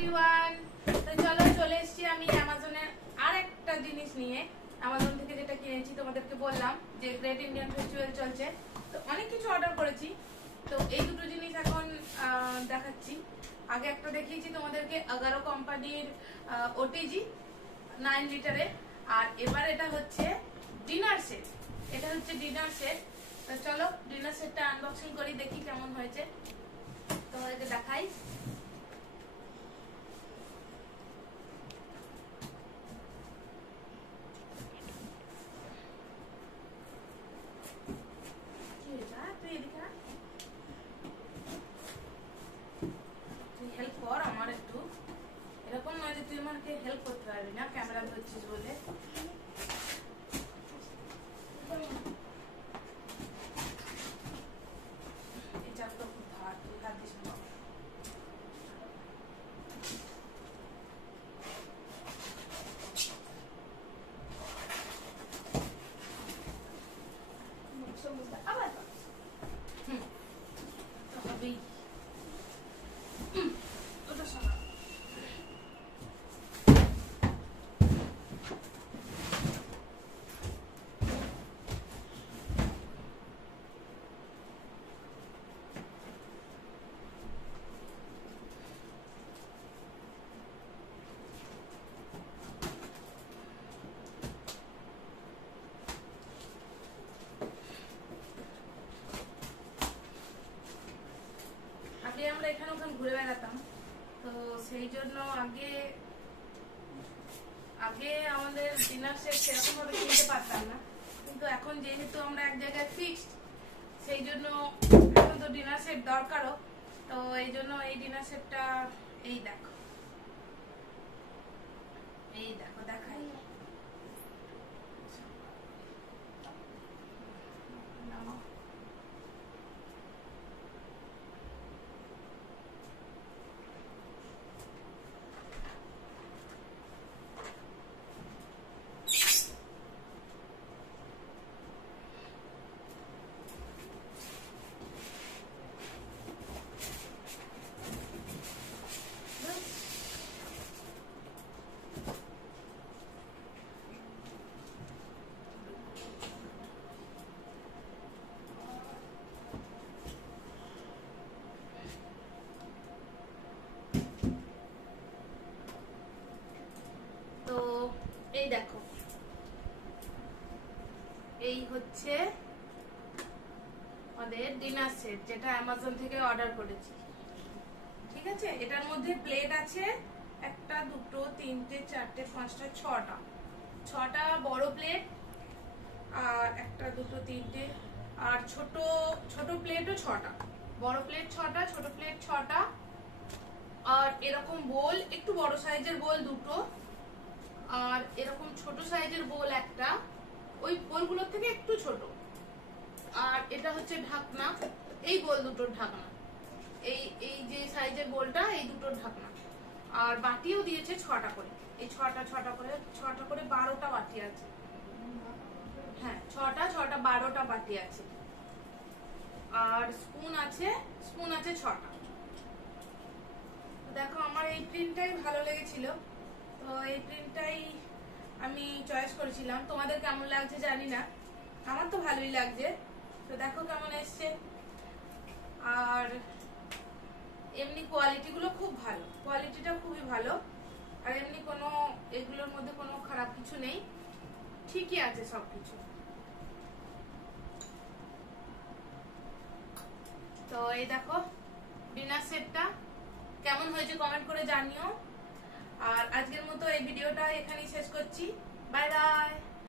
Everyone, তো চলো চলে এসেছি আমি অ্যামাজনের আর একটা জিনিস নিয়ে। অ্যামাজন থেকে যেটা কিনেছি তোমাদেরকে বললাম যে গ্রেট ইন্ডিয়ান ফেস্টিভ্যাল চলছে, তো অনেক কিছু অর্ডার করেছি। তো এই দুটো জিনিস এখন দেখাচ্ছি। আগে একটা দেখিয়েছি তোমাদেরকে 11 কোম্পানির ওটিজি 9 লিটারের, আর এবার এটা হচ্ছে ডিনার সেট। এটা হচ্ছে ডিনার সেট। তো চলো ডিনার সেটটা আনবক্সিং করি, দেখি কেমন হয়েছে, তোমাদেরকে দেখাই। হেল্প কর আমার একটু, এরকম নয় যে তুই আমাকে হেল্প করতে পারবি না ক্যামেরা ধরছিস বলে। এই চাপটা খুব ভার, তুই হাত দিস না। আমরা এখানে ওখানে ঘুরে বেড়াতাম, তো সেই জন্য আগে আমাদের ডিনার সেট সেরকম ভাবে কিনতে পারতাম না, কিন্তু এখন যেহেতু আমরা এক জায়গায় ফিক্সড, সেই জন্য এখন তো ডিনার সেট দরকারও। তো এই জন্য এই ডিনার সেটটা এই দেখো দেখাই। তো এই দেখো, এই হচ্ছে আমাদের ডিনার সেট যেটা অ্যামাজন থেকে অর্ডার করেছি। ঠিক আছে, এটার মধ্যে প্লেট আছে একটা, দুটো, তিনটে, চারটে, পাঁচটা, ছটা বড় প্লেট, আর একটা, দুটো, তিনটে, আর ছোট ছোট প্লেটও 6টা, বড় প্লেট 6টা, ছোট প্লেট 6টা, আর এরকম বোল, একটু বড় সাইজের বোল দুটো, আর এরকম ছোট সাইজের বোল একটা, ওই বোলগুলোর থেকে একটু ছোট, আর এটা হচ্ছে ঢাকনা, এই বোল দুটোর ঢাকনা, এই যে সাইজের বোলটা, এই দুটোর ঢাকনা, আর বাটিও দিয়েছে 6টা করে, এই 6টা করে 12টা বাটি আছে। হ্যাঁ, 6টা 12টা বাটি আছে, আর স্পুন আছে 6টা। দেখো, আমার এই প্রিন্টটাই ভালো লেগেছিল, তো এই প্রিন্টটাই আমি চয়েস করেছিলাম। তোমাদের কেমন লাগছে জানি না, আমার তো ভালোই লাগছে। তো দেখো কেমন এসছে, আর এমনি কোয়ালিটি গুলো খুব ভালো, কোয়ালিটিটা খুবই ভালো, আর এমনি কোনো এগুলোর মধ্যে কোনো খারাপ কিছু নেই, ঠিকই আছে সবকিছু। তো এই দেখো ডিনার সেটটা কেমন হয়েছে কমেন্ট করে জানিও, আর আজকের মতো এই ভিডিওটা এখানেই শেষ করছি। Bye bye.